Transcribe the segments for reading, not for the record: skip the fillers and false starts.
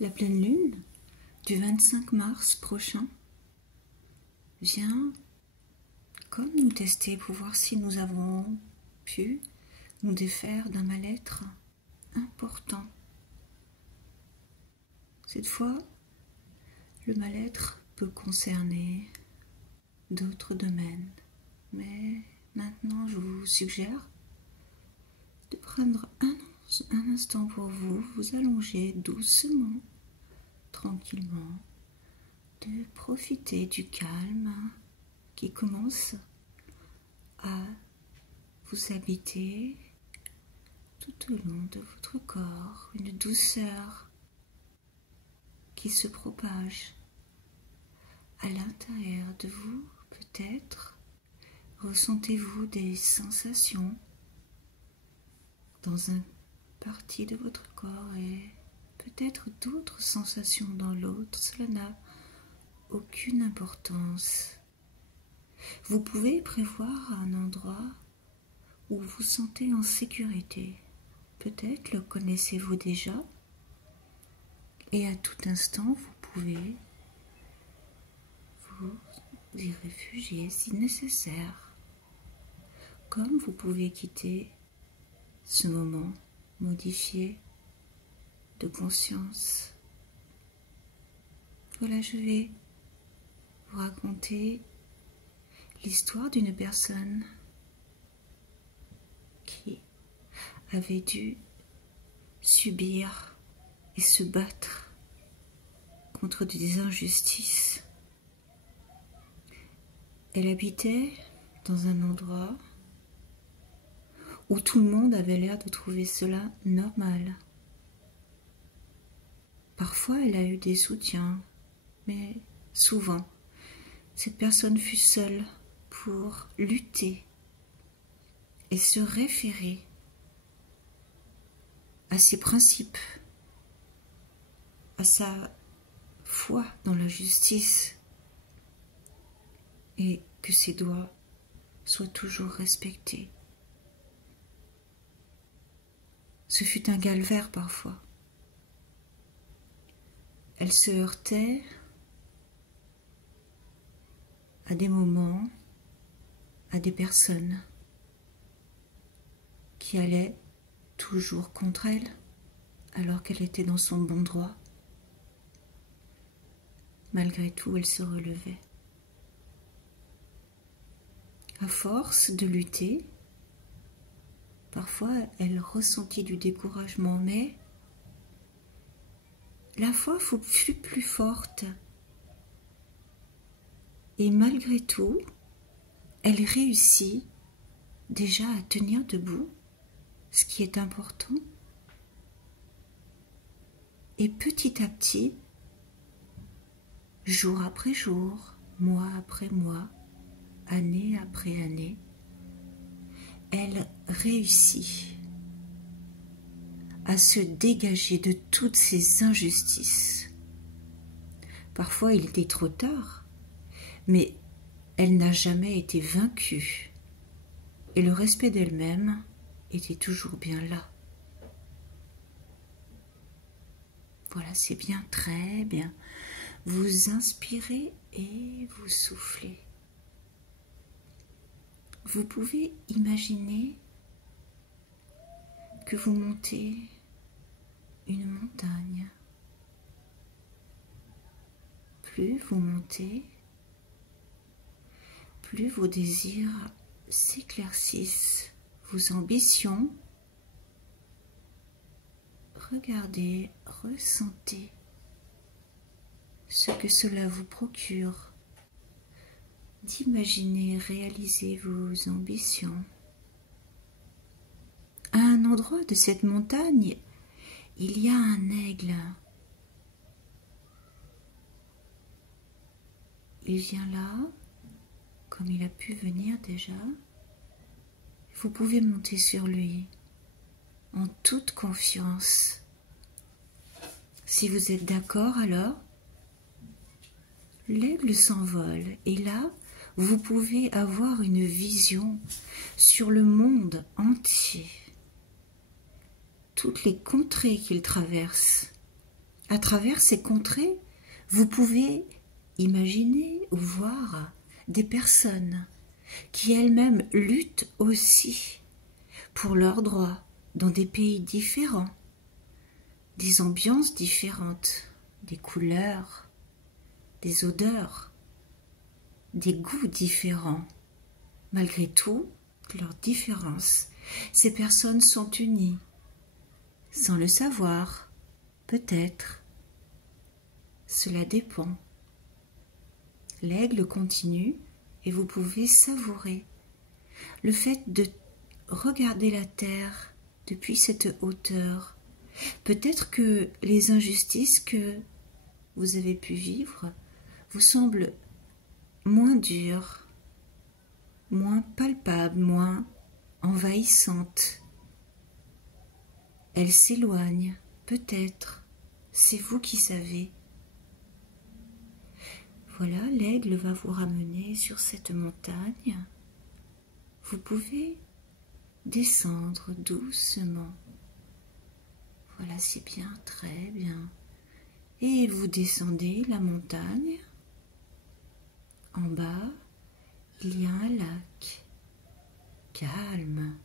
La pleine lune du 25 mars prochain vient comme nous tester pour voir si nous avons pu nous défaire d'un mal-être important. Cette fois, le mal-être peut concerner d'autres domaines, mais maintenant je vous suggère de prendre un instant pour vous allonger doucement, tranquillement, de profiter du calme qui commence à vous habiter tout au long de votre corps, une douceur qui se propage à l'intérieur de vous. Peut-être ressentez-vous des sensations dans une partie de votre corps et peut-être d'autres sensations dans l'autre. Cela n'a aucune importance. Vous pouvez prévoir un endroit où vous vous sentez en sécurité. Peut-être le connaissez-vous déjà et à tout instant vous pouvez vous y réfugier si nécessaire. Comme vous pouvez quitter ce moment modifié de conscience. Voilà, je vais vous raconter l'histoire d'une personne qui avait dû subir et se battre contre des injustices. Elle habitait dans un endroit où tout le monde avait l'air de trouver cela normal. Parfois, elle a eu des soutiens, mais souvent, cette personne fut seule pour lutter et se référer à ses principes, à sa foi dans la justice et que ses droits soient toujours respectés. Ce fut un calvaire parfois. Elle se heurtait à des moments, à des personnes qui allaient toujours contre elle, alors qu'elle était dans son bon droit. Malgré tout, elle se relevait. À force de lutter, parfois elle ressentit du découragement, mais la foi fut plus forte. Et malgré tout, elle réussit déjà à tenir debout, ce qui est important. Et petit à petit, jour après jour, mois après mois, année après année, elle réussit à se dégager de toutes ces injustices. Parfois, il était trop tard, mais elle n'a jamais été vaincue et le respect d'elle-même était toujours bien là. Voilà, c'est bien, très bien. Vous inspirez et vous soufflez. Vous pouvez imaginer que vous montez une montagne. Plus vous montez, plus vos désirs s'éclaircissent, vos ambitions. Regardez, ressentez ce que cela vous procure d'imaginer réaliser vos ambitions. À un endroit de cette montagne, il y a un aigle. Il vient là, comme il a pu venir déjà. Vous pouvez monter sur lui en toute confiance. Si vous êtes d'accord, alors, l'aigle s'envole et là, vous pouvez avoir une vision sur le monde entier. Toutes les contrées qu'il traverse, À travers ces contrées, vous pouvez imaginer ou voir des personnes qui elles-mêmes luttent aussi pour leurs droits dans des pays différents, des ambiances différentes, des couleurs, des odeurs, des goûts différents. Malgré tout, leurs différences, ces personnes sont unies, sans le savoir, peut-être. Cela dépend. L'aigle continue et vous pouvez savourer le fait de regarder la terre depuis cette hauteur. Peut-être que les injustices que vous avez pu vivre vous semblent moins dures, moins palpables, moins envahissantes. Elles s'éloignent, peut-être. C'est vous qui savez. Voilà, l'aigle va vous ramener sur cette montagne. Vous pouvez descendre doucement. Voilà, c'est bien, très bien. Et vous descendez la montagne. En bas, il y a un lac, calme,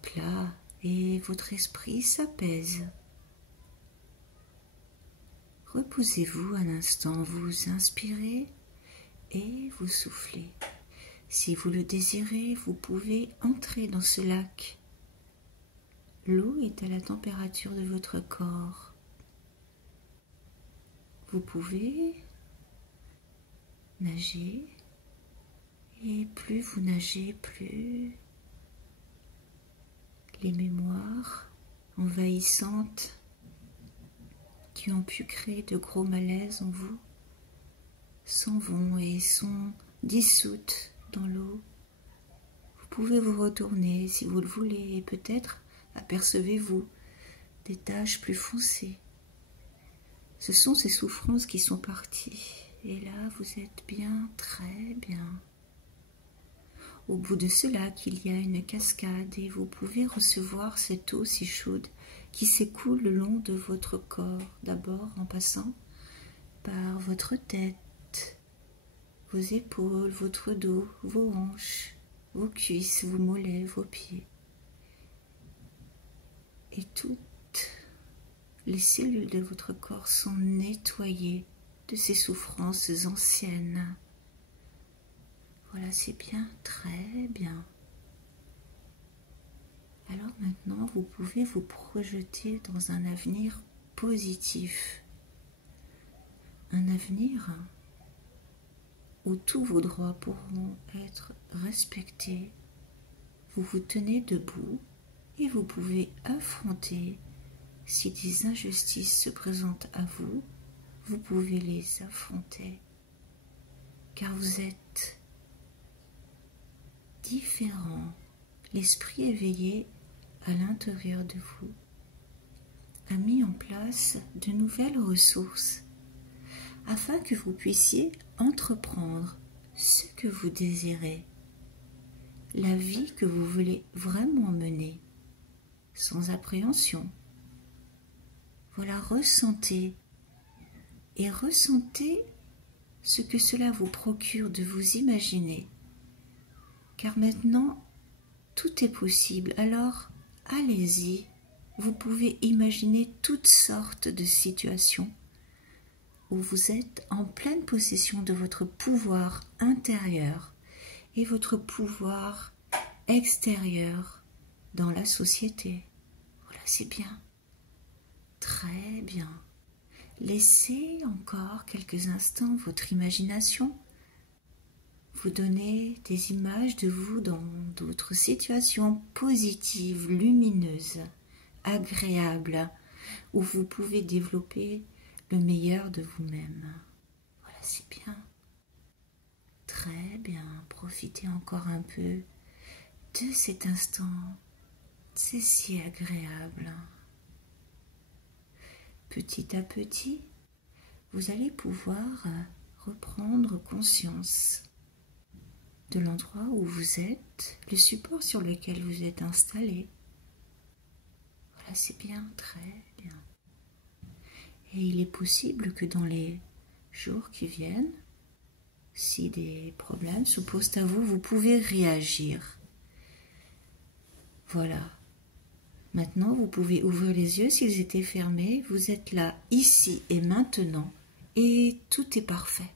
plat, et votre esprit s'apaise. Reposez-vous un instant, vous inspirez et vous soufflez. Si vous le désirez, vous pouvez entrer dans ce lac. L'eau est à la température de votre corps. Vous pouvez nager et plus vous nagez, plus les mémoires envahissantes qui ont pu créer de gros malaises en vous s'en vont et sont dissoutes dans l'eau. Vous pouvez vous retourner si vous le voulez et peut-être apercevez-vous des taches plus foncées. Ce sont ces souffrances qui sont parties et là vous êtes bien, très bien. Au bout de ce lac, il y a une cascade et vous pouvez recevoir cette eau si chaude qui s'écoule le long de votre corps, d'abord en passant par votre tête, vos épaules, votre dos, vos hanches, vos cuisses, vos mollets, vos pieds. Et toutes les cellules de votre corps sont nettoyées de ces souffrances anciennes. Voilà, c'est bien, très bien. Alors maintenant, vous pouvez vous projeter dans un avenir positif. Un avenir où tous vos droits pourront être respectés. Vous vous tenez debout et vous pouvez affronter, si des injustices se présentent à vous, vous pouvez les affronter. Car vous êtes différent. L'esprit éveillé à l'intérieur de vous a mis en place de nouvelles ressources afin que vous puissiez entreprendre ce que vous désirez, la vie que vous voulez vraiment mener, sans appréhension. Voilà, ressentez ce que cela vous procure de vous imaginer. Car maintenant, tout est possible, alors allez-y. Vous pouvez imaginer toutes sortes de situations où vous êtes en pleine possession de votre pouvoir intérieur et votre pouvoir extérieur dans la société. Voilà, c'est bien. Très bien. Laissez encore quelques instants votre imagination vous donner des images de vous dans d'autres situations positives, lumineuses, agréables, où vous pouvez développer le meilleur de vous-même. Voilà, c'est bien. Très bien. Profitez encore un peu de cet instant. C'est si agréable. Petit à petit, vous allez pouvoir reprendre conscience de l'endroit où vous êtes, le support sur lequel vous êtes installé. Voilà, c'est bien, très bien. Et il est possible que dans les jours qui viennent, si des problèmes se posent à vous, vous pouvez réagir. Voilà. Maintenant, vous pouvez ouvrir les yeux s'ils étaient fermés. Vous êtes là, ici et maintenant, et tout est parfait.